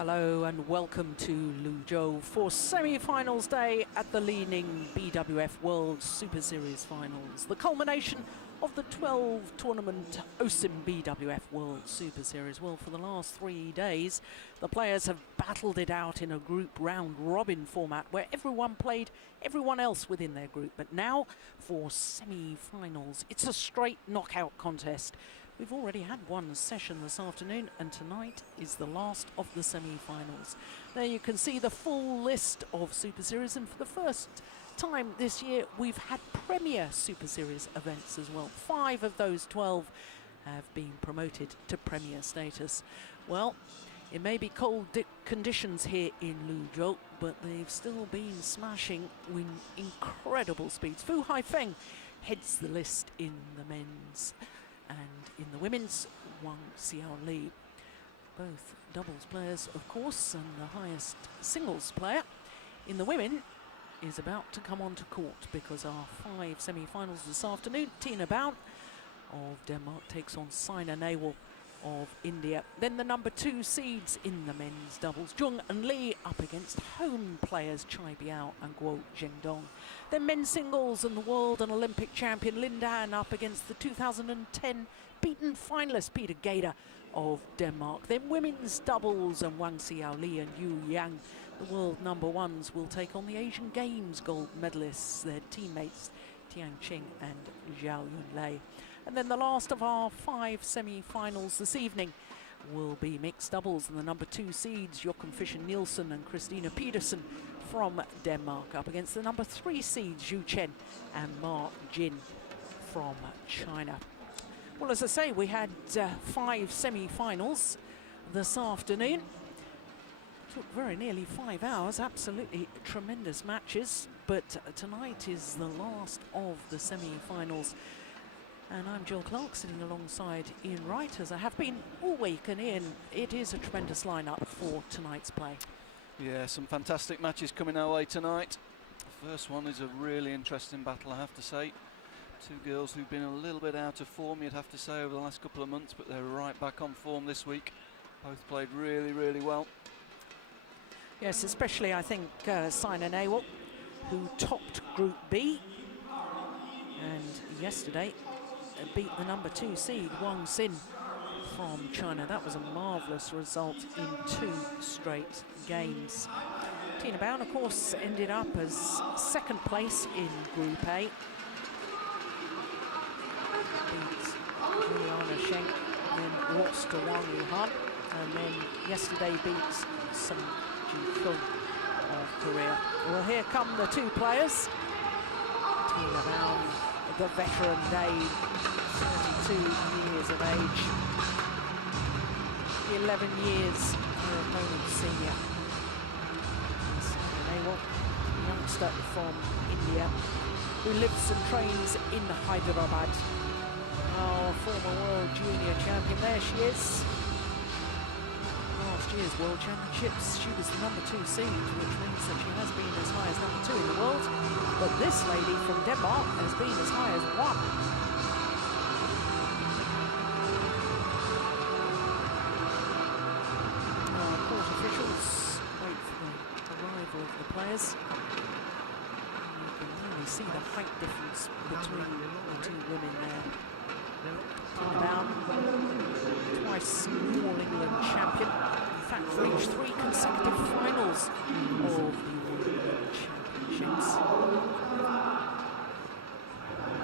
Hello and welcome to Luzhou for semi-finals day at the Li-Ning BWF World Super Series Finals, the culmination of the 12-tournament OSIM BWF World Super Series. Well, for the last 3 days, the players have battled it out in a group round-robin format where everyone played everyone else within their group. But now, for semi-finals, it's a straight knockout contest. We've already had one session this afternoon, and tonight is the last of the semi-finals. There you can see the full list of Super Series, and for the first time this year, we've had Premier Super Series events as well. 5 of those 12 have been promoted to Premier status. Well, it may be cold conditions here in Luzhou, but they've still been smashing with incredible speeds. Fu Haifeng heads the list in the men's. And in the women's, Wang Xiaoli, both doubles players, of course, and the highest singles player in the women is about to come onto court because our 5 semi-finals this afternoon. Tine Baun of Denmark takes on Saina Nehwal of India. Then the number 2 seeds in the men's doubles, Zheng and Li up against home players Chai Biao and Guo Zhengdong. Then men's singles and the world and Olympic champion Lin Dan up against the 2010 beaten finalist Peter Gade of Denmark. Then women's doubles and Wang Xiaoli and Yu Yang, the world number 1s, will take on the Asian Games gold medalists, their teammates Tian Qing and Zhao Yunlei. And then the last of our 5 semi-finals this evening will be mixed doubles, and the number 2 seeds Joachim Fischer-Nielsen and Christina Pedersen from Denmark up against the number 3 seeds Zhu Chen and Ma Jin from China. Well, as I say, we had 5 semi-finals this afternoon. Took very nearly 5 hours, absolutely tremendous matches, but tonight is the last of the semi-finals. And I'm Jill Clark, sitting alongside Ian Wright, as I have been all week. And Ian, it is a tremendous lineup for tonight's play. Yeah, some fantastic matches coming our way tonight. The first one is a really interesting battle, I have to say. 2 girls who've been a little bit out of form, you'd have to say, over the last couple of months, but they're right back on form this week. Both played really, really well. Yes, especially I think Saina Nehwal, who topped Group B, and yesterday beat the number 2 seed Wang Xin from China. That was a marvellous result in 2 straight games. Tine Baun, of course, ended up as 2nd place in Group A. Beat Juliana Schenk, then lost to Wang Yuhan, and then yesterday beat Sun Ji-Fung of Korea. Well, here come the 2 players. Tine Baun, the veteran dame, 32 years of age, 11 years her opponent's senior. Saina Nehwal, a youngster from India, who lives and trains in Hyderabad. Oh, former world junior champion, there she is. Last year's World Championships, she was the number 2 seed, which means that she has been as high as number 2 in the world. But this lady from Denmark has been as high as 1. Officials wait for the arrival of the players. And you can really see the height difference between the 2 women there. Tine Baun, twice All England champion. In fact, reached 3 consecutive finals of the All England Championships. And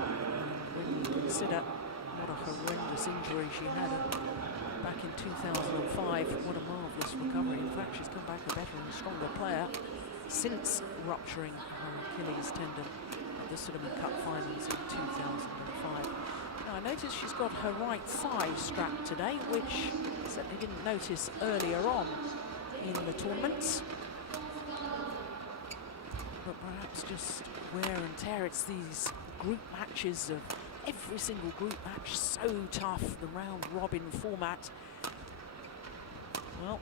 when you consider what a horrendous injury she had back in 2005, what a marvellous recovery. In fact, she's come back a better and stronger player since rupturing her Achilles tendon at the Sudirman Cup finals in 2005. Now, I noticed she's got her right thigh strapped today, which I certainly didn't notice earlier on in the tournaments. But perhaps just wear and tear. It's these group matches of every single group match, so tough, the round-robin format. Well,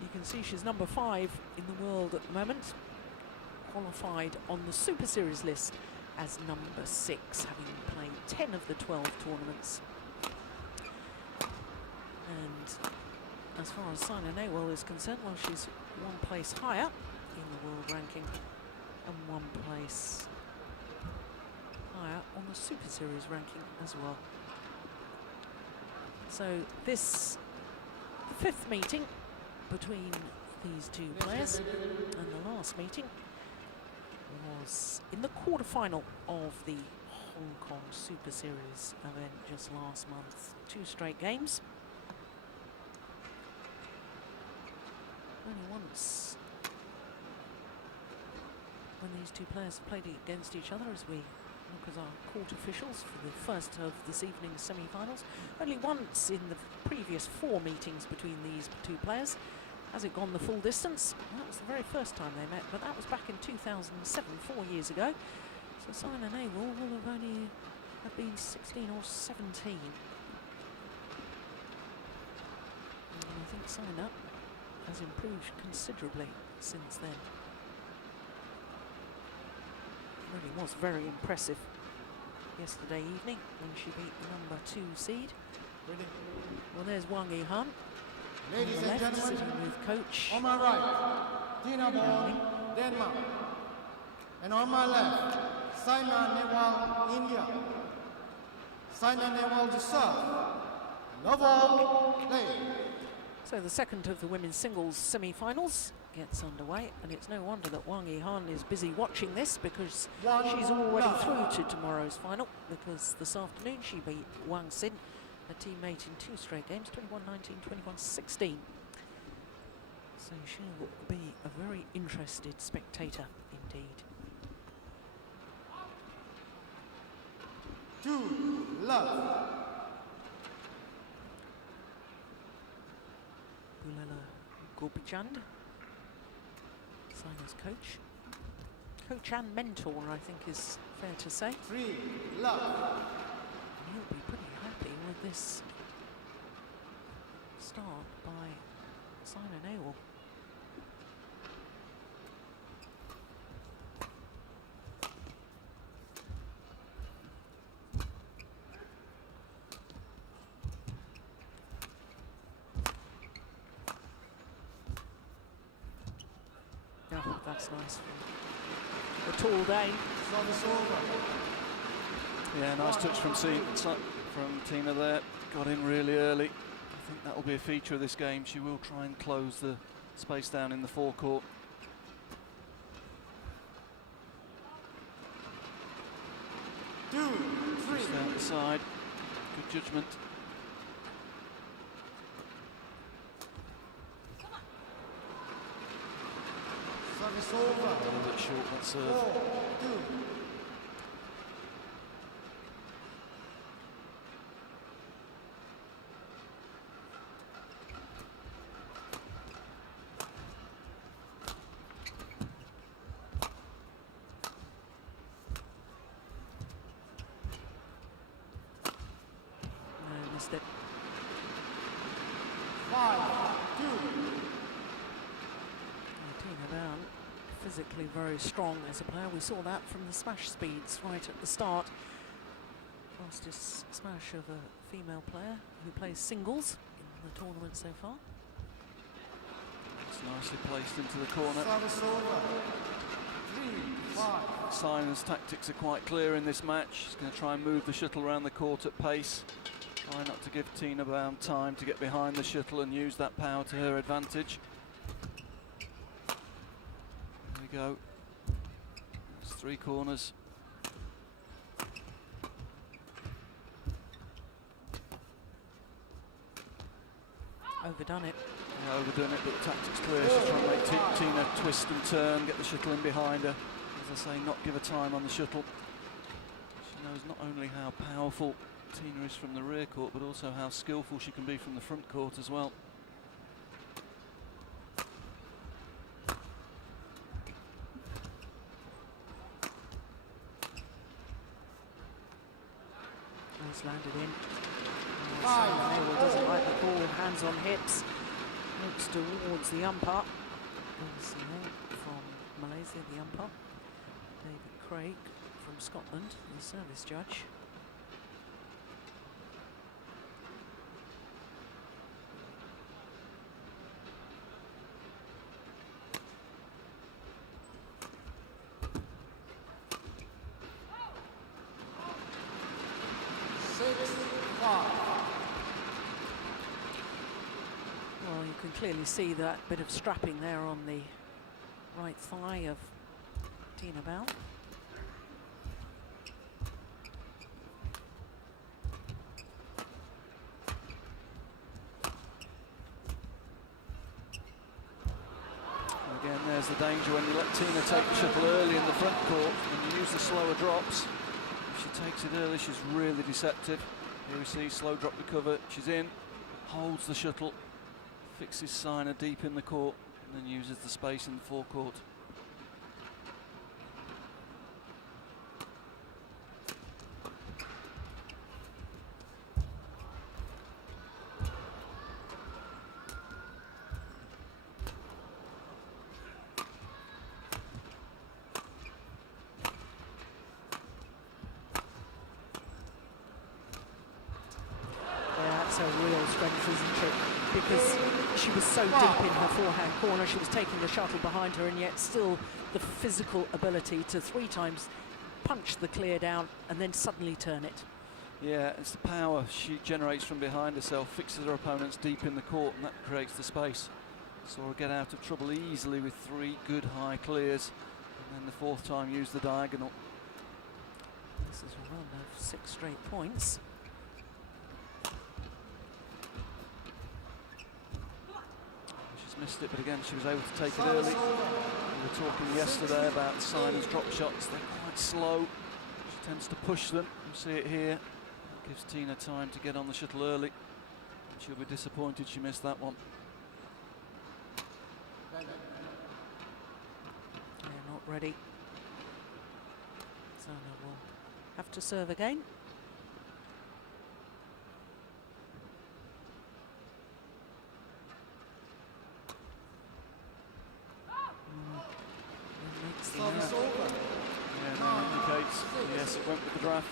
you can see she's number 5 in the world at the moment, qualified on the Super Series list as number 6, having played 10 of the 12 tournaments. And as far as Saina Nehwal is concerned, well, she's one place higher in the world ranking and one place higher on the Superseries ranking as well. So this, the 5th meeting between these two players, and the last meeting was in the quarter-final of the Hong Kong Superseries event just last month. 2 straight games. Only once when these two players have played against each other, as we look at our court officials for the first of this evening's semi-finals. Only once in the previous 4 meetings between these two players has it gone the full distance. That was the very first time they met, but that was back in 2007, 4 years ago. So Saina Nehwal will have only been 16 or 17. And I think Saina has improved considerably since then. Really was very impressive yesterday evening when she beat the number 2 seed. Well, there's Wang Yihan. Ladies and Left, gentlemen, sitting with coach. on my right, Tine Baun, Denmark. And on my left, Saina Nehwal, India. Saina Nehwal to serve. Love all, play. So the second of the women's singles semi-finals gets underway, and it's no wonder that Wang Yihan is busy watching this, because she's already through to tomorrow's final, because this afternoon she beat Wang Xin, a teammate, in 2 straight games, 21-19, 21-16. So she'll be a very interested spectator indeed. 2, love. Bulela Gopichand, Saina's coach. Coach and mentor, I think is fair to say. 3, love. And he'll be pretty happy with this start by Saina Nehwal. Oh, that's nice. The tall Dane. Service over. Yeah, nice touch from Tina there. Got in really early. I think that will be a feature of this game. She will try and close the space down in the forecourt. Two, three. Just out the side. Good judgment. Service over. A little bit short that serve. 4, 2. No, missed it. 5, 2. Tine Baun, physically very strong as a player. We saw that from the smash speeds right at the start. Fastest smash of a female player who plays singles in the tournament so far. It's nicely placed into the corner. Service over. 3, 5. Saina's tactics are quite clear in this match. She's going to try and move the shuttle around the court at pace. Try not to give Tine Baun time to get behind the shuttle and use that power to her advantage. There we go. There's 3 corners. Overdone it. Yeah, overdone it, but the tactic's clear. She's trying to make Tina twist and turn, get the shuttle in behind her. As I say, not give her time on the shuttle. She knows not only how powerful Tina is from the rear court, but also how skillful she can be from the front court as well. Nice landed in. Nehwal doesn't like the ball, hands on hips. Looks towards the umpire. From Malaysia, the umpire. David Craig from Scotland, the service judge. can clearly see that bit of strapping there on the right thigh of Tine Baun. Again, there's the danger when you let Tina take the shuttle early in the front court and you use the slower drops. If she takes it early, she's really deceptive. Here we see slow drop recover, she's in, holds the shuttle, fixes Saina deep in the court, and then uses the space in the forecourt. A real strength, isn't it? Because she was so deep in her forehand corner, she was taking the shuttle behind her, and yet still the physical ability to 3 times punch the clear down and then suddenly turn it. Yeah, it's the power she generates from behind herself, fixes her opponents deep in the court, and that creates the space. Saw her get out of trouble easily with 3 good high clears, and then the 4th time use the diagonal. This is a run of 6 straight points. Missed it, but again she was able to take it early. We were talking yesterday about Saina's drop shots. They're quite slow. She tends to push them. You see it here. It gives Tina time to get on the shuttle early. She'll be disappointed she missed that one. They're not ready. Saina will have to serve again. Yeah, that indicates, yes, it went with the draft.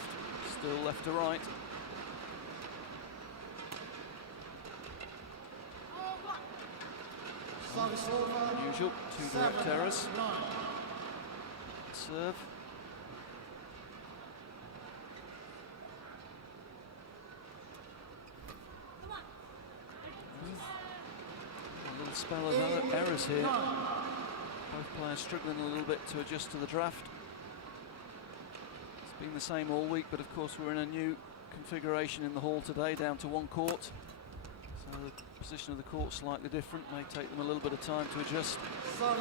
Still left to right. Unusual, 2 direct errors. Serve. A little spell of errors here. Both players struggling a little bit to adjust to the draft. It's been the same all week, but of course we're in a new configuration in the hall today, down to 1 court. So the position of the court slightly different, may take them a little bit of time to adjust. 10-8.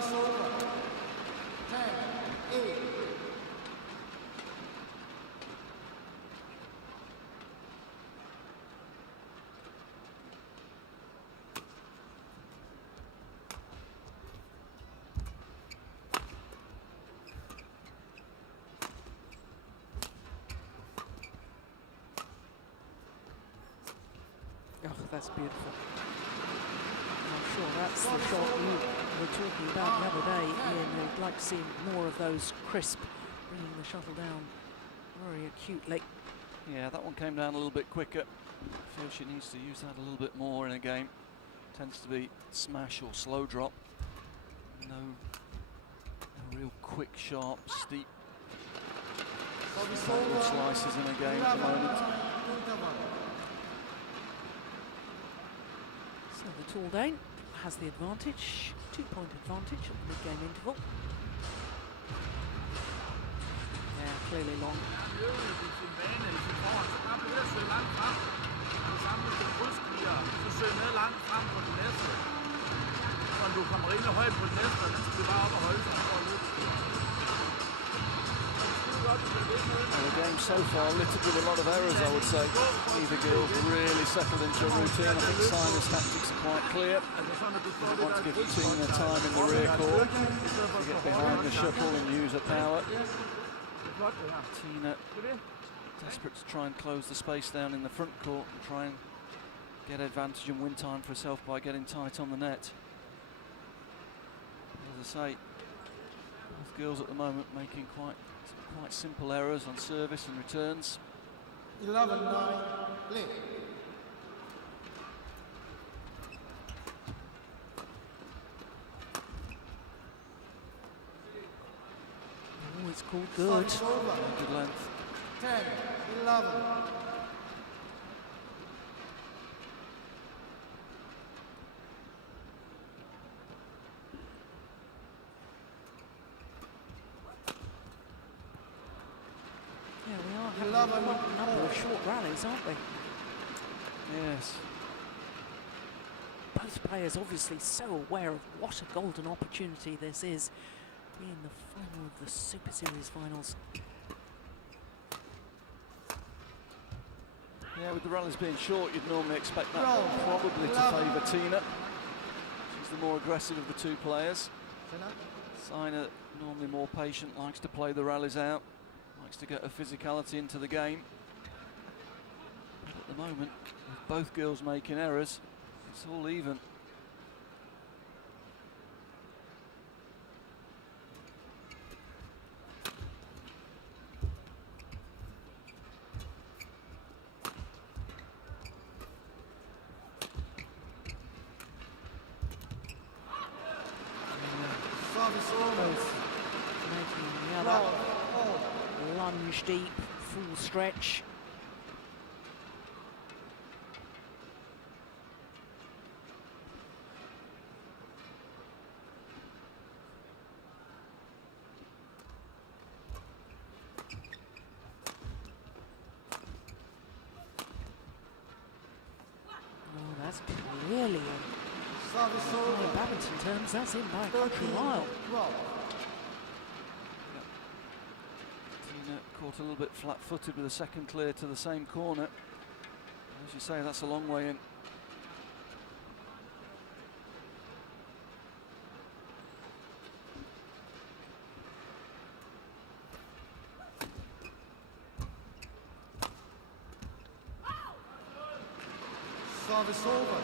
Oh, that's beautiful. I'm sure that's the shot you were talking about the other day, Ian. You'd like to see more of those crisp, bringing the shuttle down very acutely. Yeah, that one came down a little bit quicker. I feel she needs to use that a little bit more in a game. Tends to be smash or slow drop. No real quick, sharp, steep slices in a game at the moment. So the Tall Dane has the advantage, 2-point advantage at the mid-game interval. Yeah, clearly long. Well, the game so far littered with a lot of errors, I would say. Neither girl's really settled into a routine. I think Saina's tactics are quite clear. Doesn't want to give Tina time in the rear court to get behind the shuttle and use her power. Tina desperate to try and close the space down in the front court and try and get advantage and win time for herself by getting tight on the net. As I say, both girls at the moment making quite simple errors on service and returns. 11-9, play. Oh, it's called good. Good length. 10-11. having 11 quite a number of all. short rallies, aren't they? Yes. Both players obviously so aware of what a golden opportunity this is, being the final of the Super Series finals. Yeah, with the rallies being short, you'd normally expect that Roll. probably to 11. favour Tine. She's the more aggressive of the two players. Saina. Saina, normally more patient, likes to play the rallies out, likes to get her physicality into the game. But at the moment, with both girls making errors, it's all even. Service over. Making the Roll. other All. lunge deep, full stretch. Oh, that's clearly Service in over. badminton terms, that's in by a 13 country mile. roll. Tine caught a little bit flat-footed with a second clear to the same corner. As you say, that's a long way in. Service over.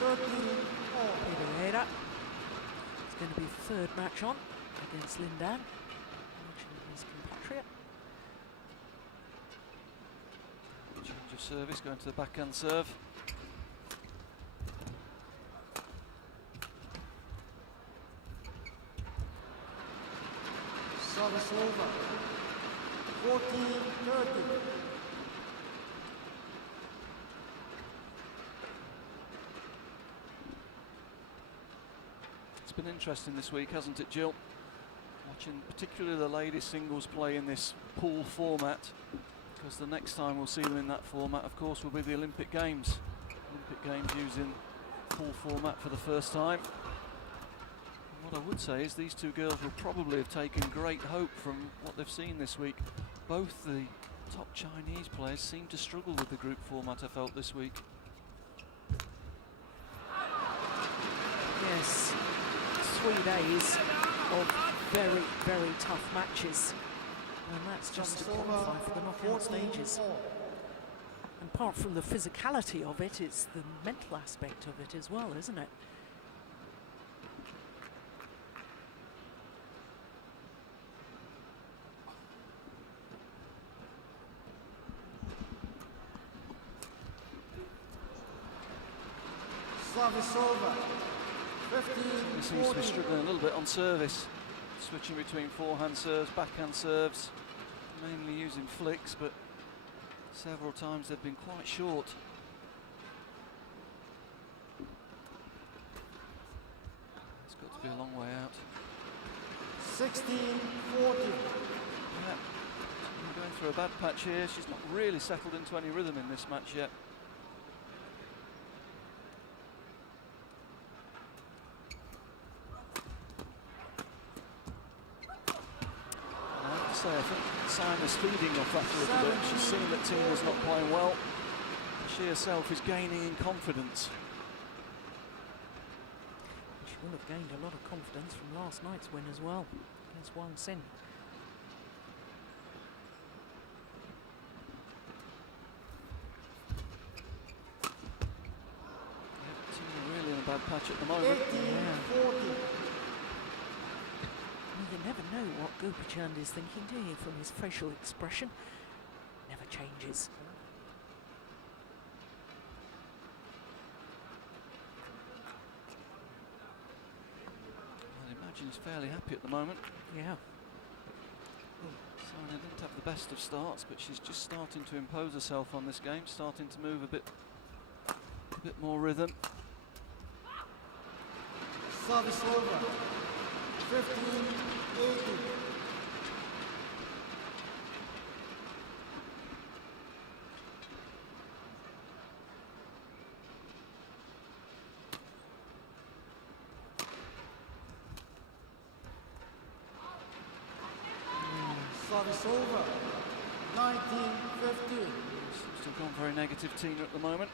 13 all. Peter it's going to be the third match on against Lindan, watching his compatriot. Change of service, going to the backhand serve. Service over. 14-30. It's been interesting this week, hasn't it, Jill? Watching particularly the ladies singles play in this pool format, because the next time we'll see them in that format, of course, will be the Olympic Games. Olympic Games using pool format for the first time. And what I would say is these two girls will probably have taken great hope from what they've seen this week. Both the top Chinese players seem to struggle with the group format, I felt, this week. Yes, 3 days of very, very tough matches. And that's just to Service over. qualify for the knockout 14 stages. all. And apart from the physicality of it, it's the mental aspect of it as well, isn't it? Service over. He seems to be 15-14. struggling a little bit on service, switching between forehand serves, backhand serves, mainly using flicks, but several times they've been quite short. It's got to be a long way out. 16-14. Yeah, she's going through a bad patch here. She's not really settled into any rhythm in this match yet. I think Saina's feeding off that a little bit. She's seen that Tina's not playing well. She herself is gaining in confidence. She will have gained a lot of confidence from last night's win as well against Wang Sin. Yeah, Tina really in a bad patch at the moment. 18-14. You never know what Gopichan is thinking, do you, from his facial expression? Never changes. I'd imagine he's fairly happy at the moment. Yeah. Saina didn't have the best of starts, but she's just starting to impose herself on this game, starting to move a bit more rhythm. Service over. 15-18. Service over. 19-15. Seems to have gone very negative, Tina, at the moment.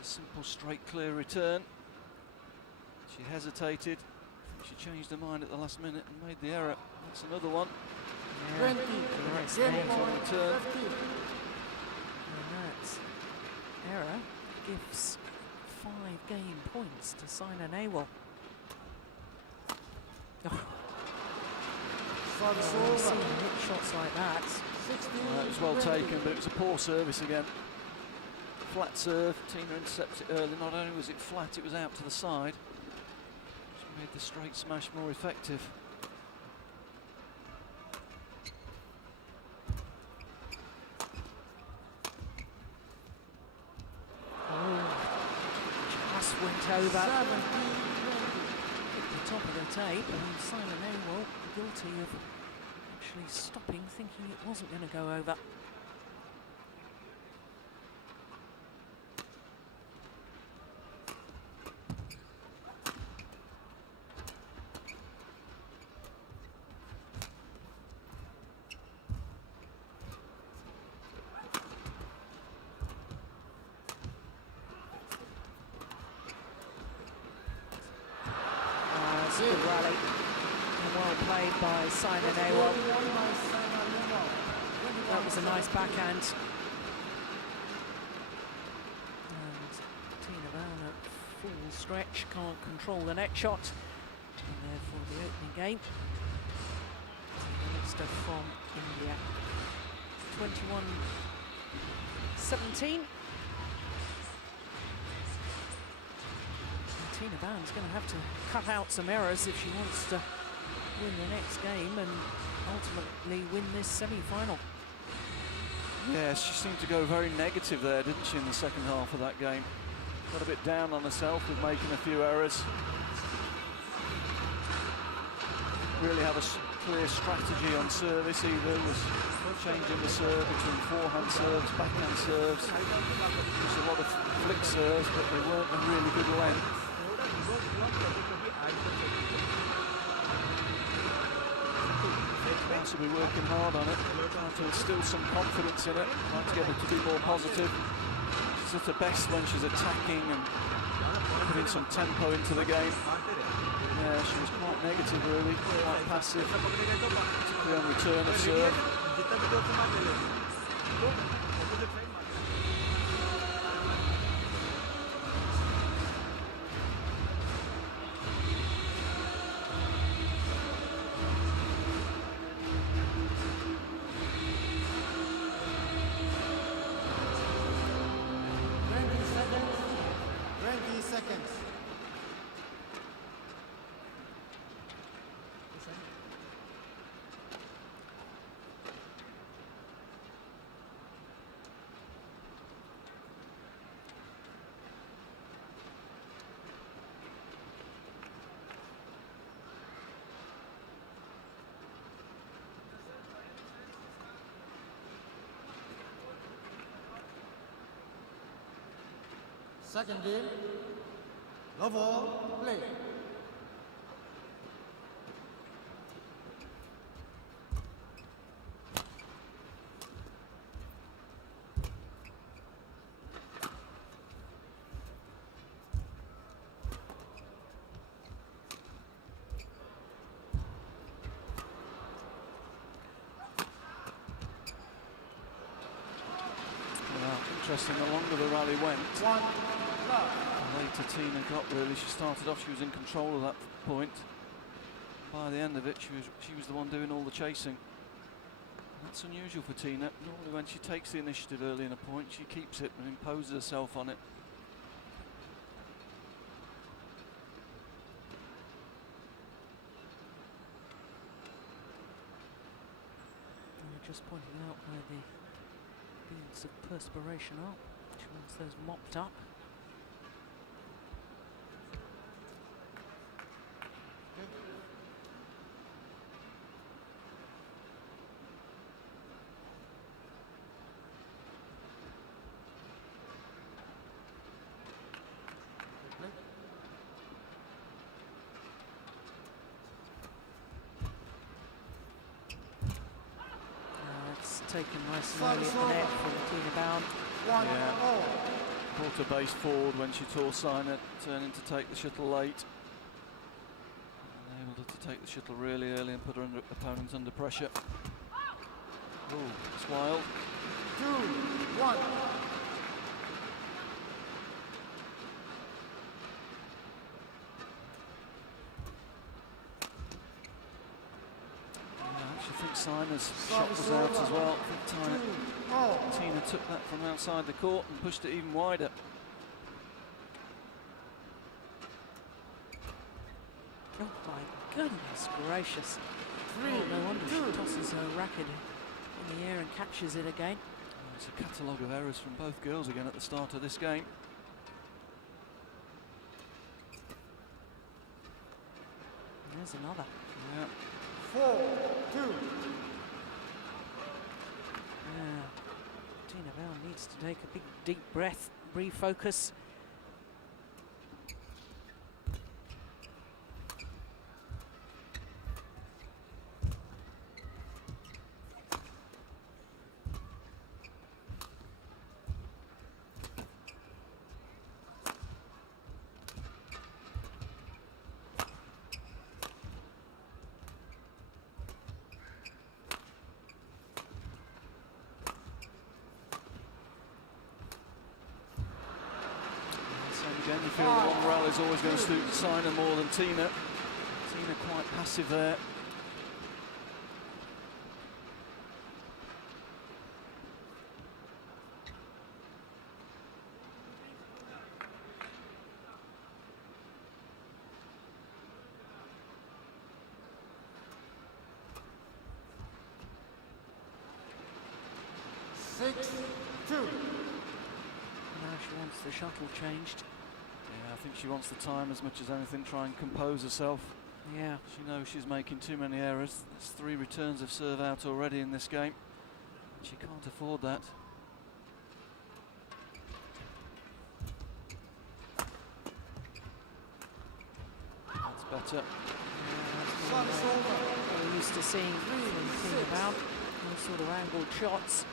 It's a simple, straight, clear return. She hesitated. She changed her mind at the last minute and made the error. That's another one. 20. Nice Game game. point. Return. 15. And that error gives 5 game points to Saina Nehwal. Oh, Service we've seen over. hit shots like that. 16. It was well taken, but it was a poor service again. Flat serve. Tina intercepted it early. Not only was it flat, it was out to the side. She made the straight smash more effective. Just went over 17-20. the top of the tape, and Saina Nehwal guilty of actually stopping, thinking it wasn't going to go over. Good rally, and well played by Saina Nehwal. That was a nice backhand. And Tine Baun at full stretch, can't control the net shot. And therefore the opening game. The Minister from India. 21-17. Tine Baun's going to have to cut out some errors if she wants to win the next game and ultimately win this semi-final. Yeah, she seemed to go very negative there, didn't she, in the second half of that game? Got a bit down on herself with making a few errors. Really have a clear strategy on service either, was changing the serve between forehand serves, backhand serves. There's a lot of flick serves, but they weren't a really good length. She'll be working hard on it, trying to instill some confidence in it, trying to get her to be more positive. She's at her best when she's attacking and putting some tempo into the game. Yeah, she was quite negative really, quite passive, particularly on return of serve. Second game, love all, play. Interesting, the longer the rally went, 1 love. the later Tina got really. She started off, she was in control of that point. By the end of it, she was the one doing all the chasing. That's unusual for Tina. Normally when she takes the initiative early in a point, she keeps it and imposes herself on it. Just pointing out where the beads of perspiration are, which means those mopped up. taken nice and early at the net from Tine Baun. Brought her base forward when she tore Saina, turning to take the shuttle late. Enabled her to take the shuttle really early and put her opponent under pressure. Ooh, it's wild. 2-1. I think Saina's shot was out as well. I think Tina took that from outside the court and pushed it even wider. Oh my goodness gracious. No wonder she tosses her racket in the air and catches it again. It's a catalogue of errors from both girls again at the start of this game. There's another. Yeah. 4-2. Yeah. Tine Baun needs to take a big deep breath, refocus. Again, you feel the long rally is always going to suit Saina more than Tina. Tina quite passive there. Now she wants the shuttle changed. Yeah, I think she wants the time as much as anything, try and compose herself. Yeah. She knows she's making too many errors. There's 3 returns of serve out already in this game. She can't afford that. That's better. Yeah, that's what we're used to seeing from Tine Baun. Those sort of angled shots.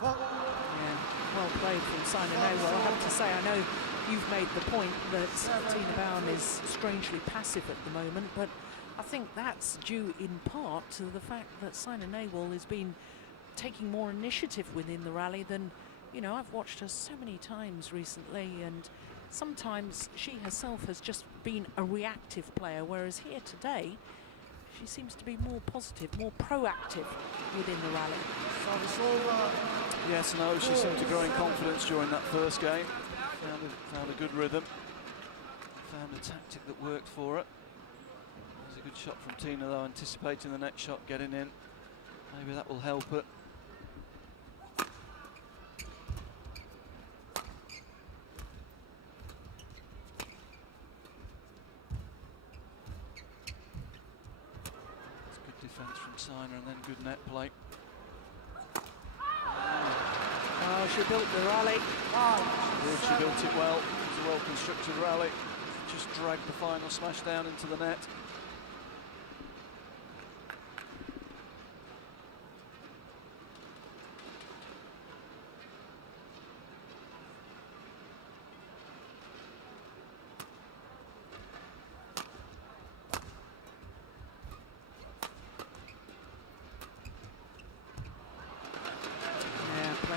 Well played from Saina Nehwal. I have to say, I know you've made the point that Tine Baun is strangely passive at the moment, but I think that's due in part to the fact that Saina Nehwal has been taking more initiative within the rally than, you know, I've watched her so many times recently, and sometimes she herself has just been a reactive player, whereas here today, she seems to be more positive, more proactive within the rally. Yes, no, she seemed to grow in confidence during that first game. Found a good rhythm. Found a tactic that worked for her. There's a good shot from Tina though, anticipating the next shot getting in. Maybe that will help her. Defence from Saina and then good net play. Oh, she built the rally. She built it well. It was a well-constructed rally. Just dragged the final smash down into the net.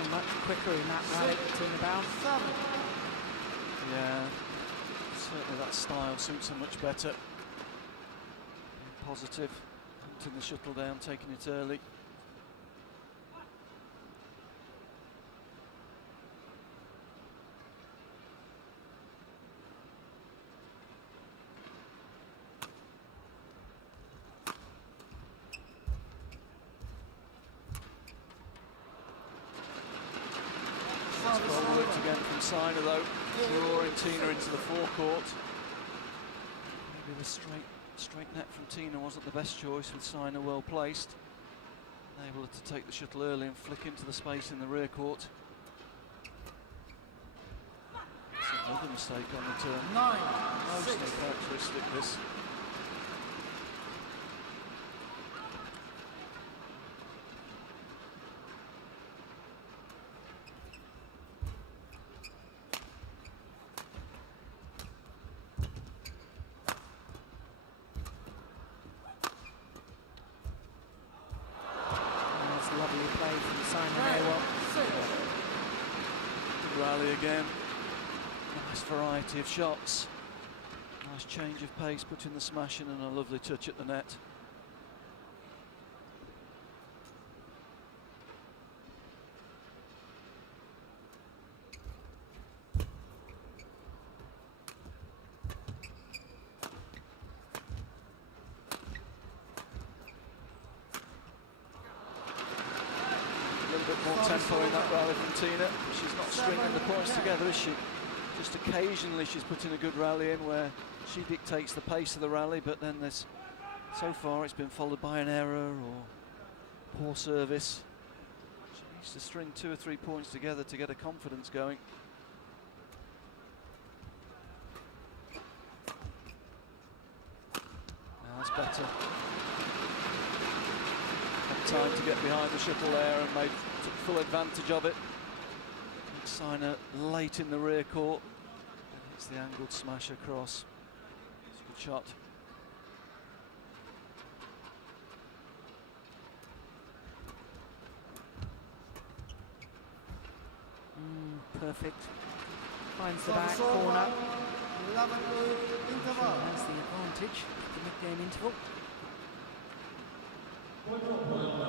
Much quicker in that rally, Tine Baun. Yeah, certainly that style suits her much better. Being positive, hunting the shuttle down, taking it early. Nice forwards again from Saina though, drawing Tine into the forecourt. Maybe the straight net from Tine wasn't the best choice, with Saina well placed. Able to take the shuttle early and flick into the space in the rear court. It's another mistake on the turn. 9-6. Mostly characteristic this. Lovely play from Saina Nehwal. Good rally again. Nice variety of shots. Nice change of pace, putting the smash in, and a lovely touch at the net. A little bit more tempo in that rally from Tine. She's not stringing the points together, is she? Just occasionally she's putting a good rally in where she dictates the pace of the rally, but then there's, so far it's been followed by an error or poor service. She needs to string 2 or 3 points together to get her confidence going. Now that's better. Had time to get behind the shuttle there and took full advantage of it. Saina late in the rear court. It's the angled smash across. It's a good shot. Perfect. Finds the back corner. 11-8 interval. Has the advantage. The mid-game interval. 观众朋友们，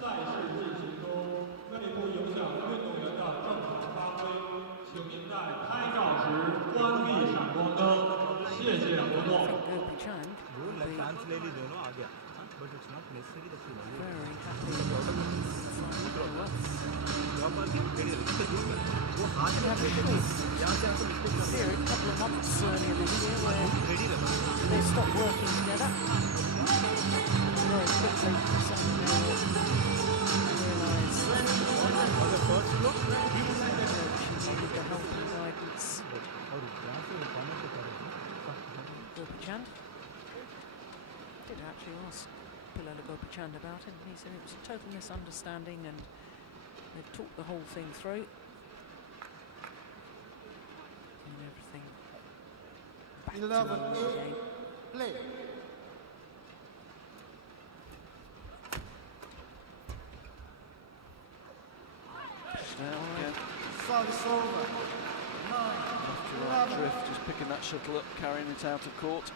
赛事进行中，为不影响运动员的正常发挥，请您在拍照时关闭闪光灯。谢谢活动。 Gopichan will be very happy with a couple of months earlier this year where they stopped working together. Very quickly, Saina realised she needed the help and guidance. Gopichan did actually ask Pilala Gopichan about it, and he said it was a total misunderstanding and they've talked the whole thing through. And everything back to the game. Play. Down again. Service over. 9, Left to right drift, just picking that shuttle up, carrying it out of court.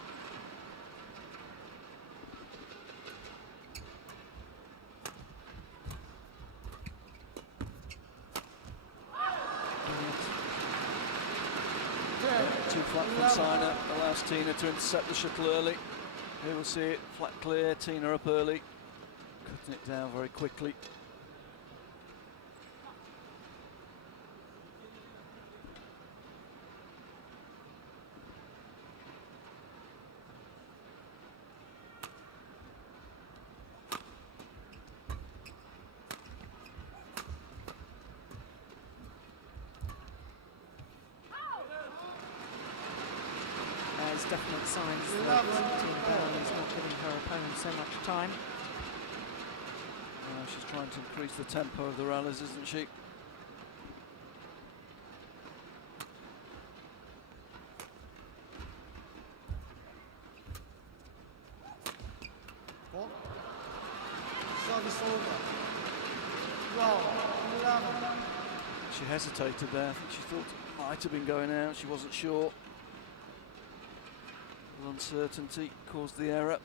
Too flat from Saina, allows Tine to intercept the shuttle early. Here we'll see it, flat clear, Tine up early, cutting it down very quickly. There's definite signs that Tine Baun is not giving her opponent so much time. She's trying to increase the tempo of the rallies, isn't she? Service over. 12, 11. She hesitated there. I think she thought it might have been going out. She wasn't sure. Uncertainty caused the error.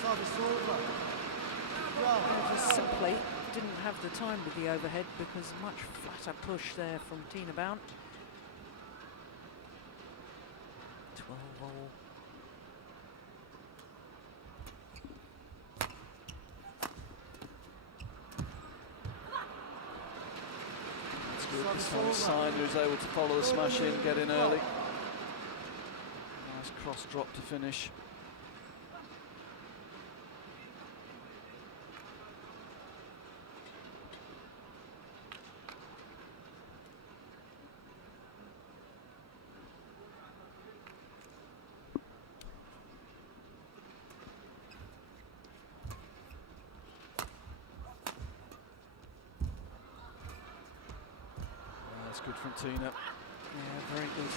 Service over. Just simply didn't have the time with the overhead because much flatter push there from Tine Baun. 12 all. It's good this time. Saina is able to follow the smash in, get in early. Nice cross drop to finish. That's good from Tine. Yeah, very good.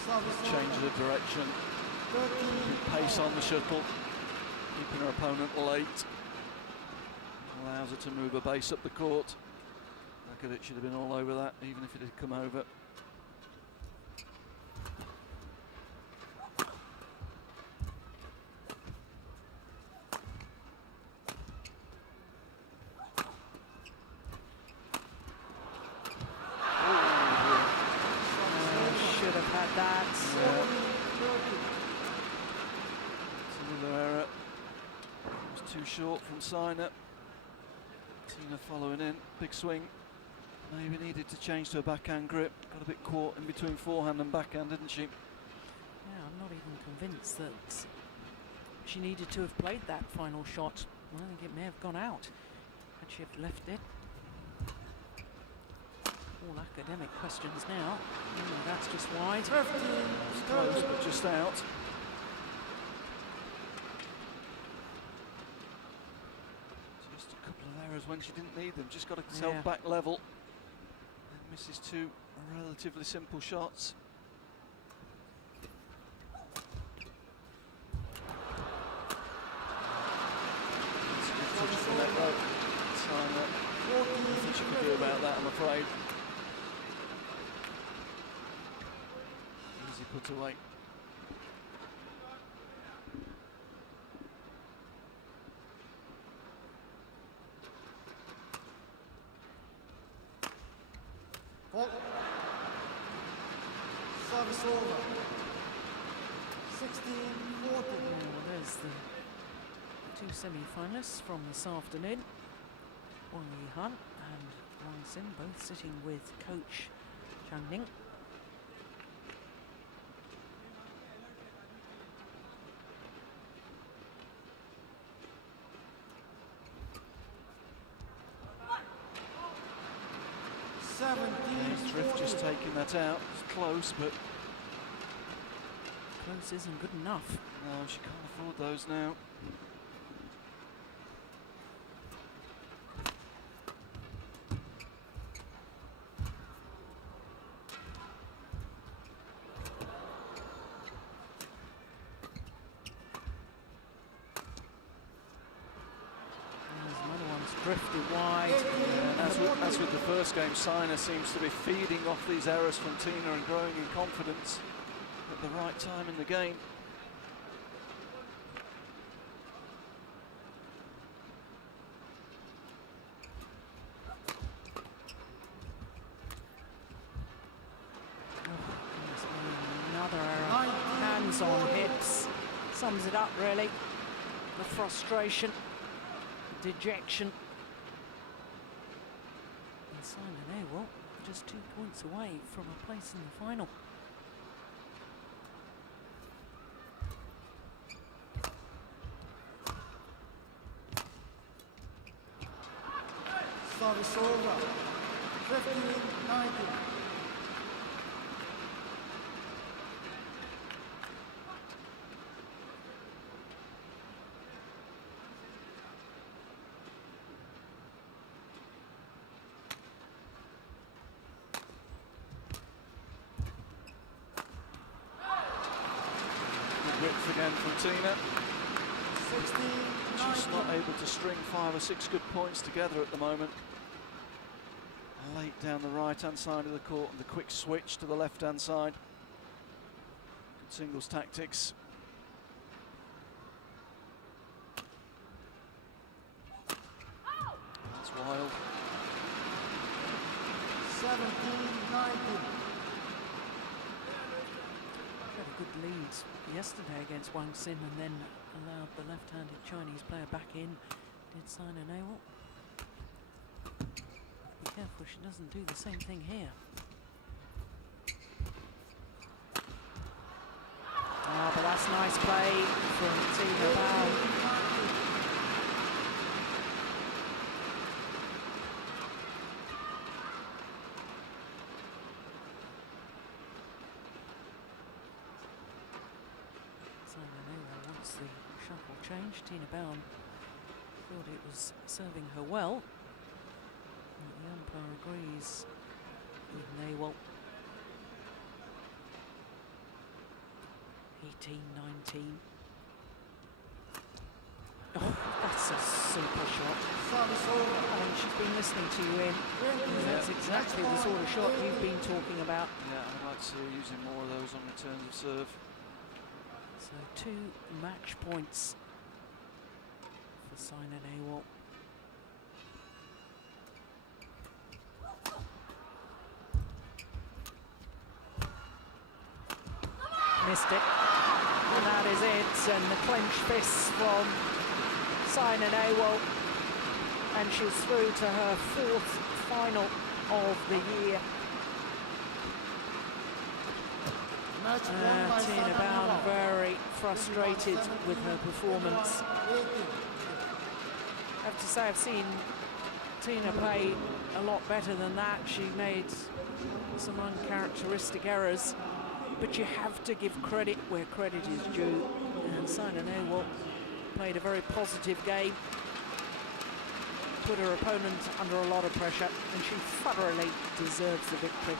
Change of direction. Good pace on the shuttle. Keeping her opponent late. Allows her to move her base up the court. Look at it, should have been all over that, even if it had come over. Should have had that. It's another error. It was too short from Saina. Tine following in, big swing. Maybe needed to change to a backhand grip. Got a bit caught in between forehand and backhand, didn't she? Yeah, I'm not even convinced that she needed to have played that final shot. I think it may have gone out had she have left it. All academic questions now. That's just wide. It's close, but just out. Just a couple of errors when she didn't need them. Just got herself back level. And misses two relatively simple shots. It's a good touch of the net though. Nothing she could do about that, I'm afraid. Easy put away. Service over. 16-14. Well, there's the two semi-finalists from this afternoon. Wang Yihan and Wang Xin both sitting with coach Zhang Ning. Thrift just taking that out. It's close, but Close isn't good enough. no, she can't afford those now. There's another one's drifted wide. And as with the first game, Saina seems to be feeding off these errors from Tine and growing in confidence at the right time in the game. Another error. Hands on hips. Sums it up really. The frustration, the dejection. And Saina Nehwal just 2 points away from a place in the final. Service over. 15-19. Good width again from Tine. 16-19. Just not able to string 5 or 6 good points together at the moment. Late down the right-hand side of the court and the quick switch to the left-hand side. Good singles tactics. That's wild. 17-19. good leads yesterday against Wang Xin and then allowed the left-handed Chinese player back in. Did Saina Nehwal. Be careful she doesn't do the same thing here. Ah, but that's nice play from Tine Baun. Saina Nehwal wants the shuffle change. Tine Baun thought it was serving her well. And the umpire agrees with Nehwal. 18-19. Oh, that's a super shot. I mean, she's been listening to you, Ian. That's exactly the sort of shot you've been talking about. Yeah, I'd like to see her using more of those on returns of serve. So 2 match points for Saina Nehwal. Missed it. And that is it. And the clenched fists from Saina Nehwal. And she's through to her 4th final of the year. Tine Baun very frustrated with her performance. I have to say I've seen Tina play a lot better than that. She made some uncharacteristic errors, but you have to give credit where credit is due. And Saina Nehwal played a very positive game, put her opponent under a lot of pressure, and she thoroughly deserves the victory.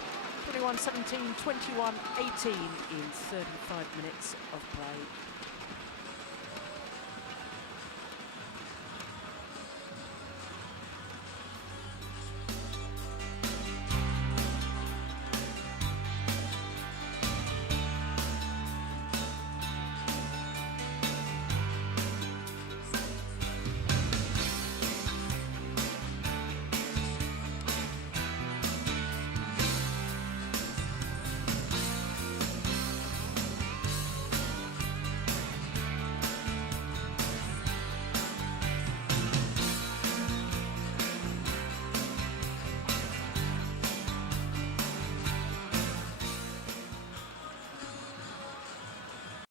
21-17, 21-18 in 35 minutes of play.